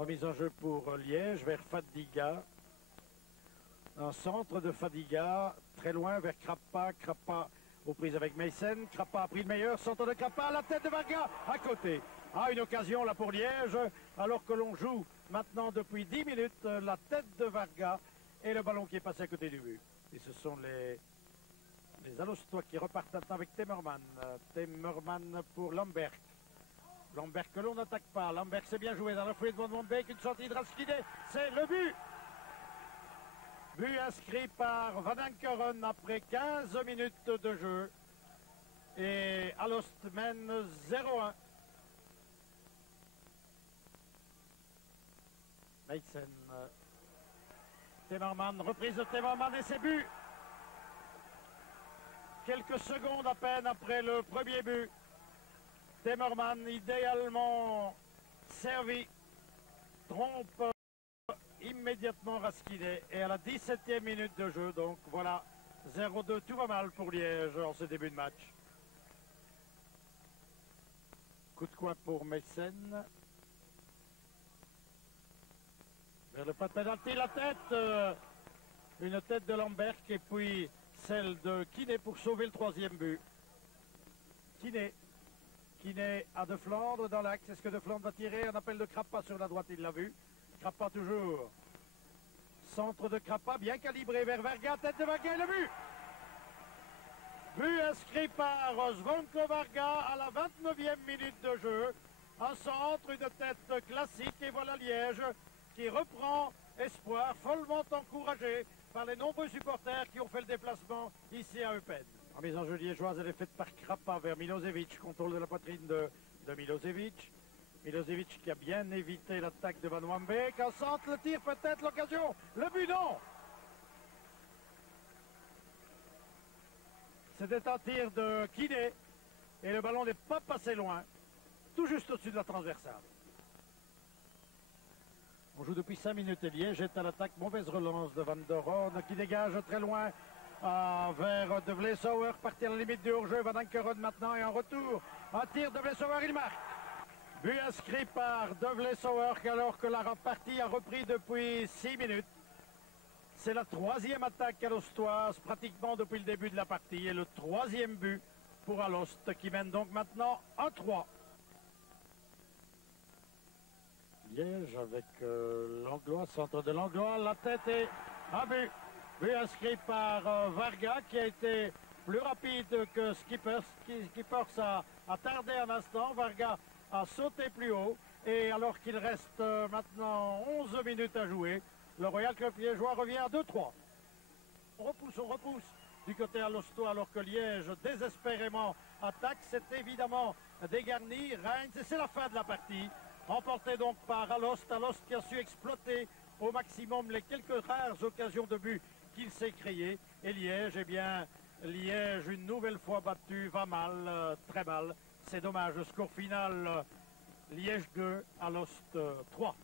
Remise en jeu pour Liège vers Fadiga. Un centre de Fadiga, très loin vers Krapa. Krapa aux prises avec Meissen. Krapa a pris le meilleur. Centre de Krapa, la tête de Varga à côté. Ah, une occasion là pour Liège, alors que l'on joue maintenant depuis 10 minutes la tête de Varga et le ballon qui est passé à côté du but. Et ce sont les Alostois qui repartent maintenant avec Temmerman. Temmerman pour Lambert. Lambert que l'on n'attaque pas. Lambert s'est bien joué dans la foulée de Van Beek. Une sortie de Raskide. C'est le but. But inscrit par Van Ankeren après 15 minutes de jeu. Et Alost mène 0-1. Meissen. Temmerman, reprise de Temmerman et c'est but. Quelques secondes à peine après le premier but. Temmerman idéalement servi. Trompe immédiatement Raskide. Et à la 17e minute de jeu, donc voilà, 0-2, tout va mal pour Liège en ce début de match. Coup de coin pour Meissen. Vers le pas de pénalty, la tête. Une tête de Lambert et puis celle de Kiné pour sauver le troisième but. Kiné à De Flandre dans l'axe. Est-ce que De Flandre va tirer? Un appel de Krapa sur la droite, il l'a vu. Krapa toujours. Centre de Krapa, bien calibré vers Varga. Tête de Varga et le but. But inscrit par Zvonko Varga à la 29e minute de jeu. Un centre, une tête classique. Et voilà Liège qui reprend espoir, follement encouragé par les nombreux supporters qui ont fait le déplacement ici à Eupen. La mise en jeu liégeoise, elle est faite par Krapa vers Milosevic. Contrôle de la poitrine de Milosevic. Milosevic qui a bien évité l'attaque de Van Wambeek. Un centre, le tir, peut-être l'occasion. Le but, non. C'était un tir de Kiné. Et le ballon n'est pas passé loin. Tout juste au-dessus de la transversale. On joue depuis 5 minutes et Liège est à l'attaque. Mauvaise relance de Van der Horn qui dégage très loin vers De Vleesauer. Parti à la limite du hors-jeu. Van Ankeren maintenant et en retour. Un tir de Vleesauer, il marque. But inscrit par De Vleesauer alors que la partie a repris depuis 6 minutes. C'est la troisième attaque alostoise pratiquement depuis le début de la partie. Et le troisième but pour Alost qui mène donc maintenant 1-3. Liège avec l'Anglois, centre de l'Anglois, la tête et un but. But inscrit par Varga qui a été plus rapide que Skippers. Skippers a tardé un instant. Varga a sauté plus haut. Et alors qu'il reste maintenant 11 minutes à jouer, le Royal Club liégeois revient à 2-3. On repousse du côté alostois alors que Liège désespérément attaque. C'est évidemment dégarni. Reims, et c'est la fin de la partie. Remporté donc par Alost qui a su exploiter au maximum les quelques rares occasions de but qu'il s'est créé. Et Liège, eh bien, Liège une nouvelle fois battu, va mal, très mal. C'est dommage, le score final, Liège 2, Alost 3.